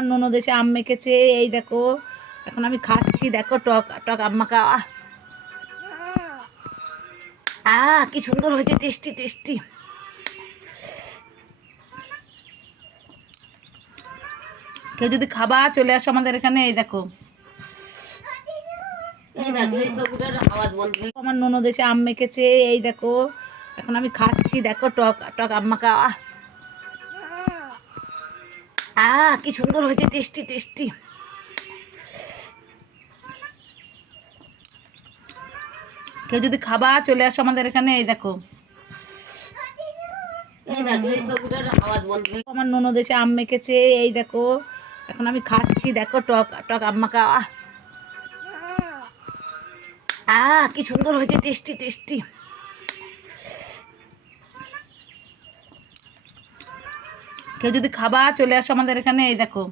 আমার ননদ এসে আম মেখেছে, এই দেখো এখন আমি খাচ্ছি। দেখো টক টক আম মাখা, কি সুন্দর হয়েছে, টেস্টি টেস্টি। কেউ যদি খাবা চলে আসো আমাদের এখানে। এই দেখো আমার ননদ এসে আম মেখেছে, এই দেখো এখন আমি খাচ্ছি। দেখো টক টক আম মাখা, কি সুন্দর হয়েছে, টেস্টি টেস্টি। কেউ যদি খাবা চলে আসো আমাদের এখানে। এই দেখো আমার ননদ এসে আম মেখেছে, এই দেখো এখন আমি খাচ্ছি। দেখো টক টক আম মাখা, কি সুন্দর হয়েছে, টেস্টি টেস্টি। কেউ যদি খাবা চলে আসো আমাদের এখানে। এই দেখো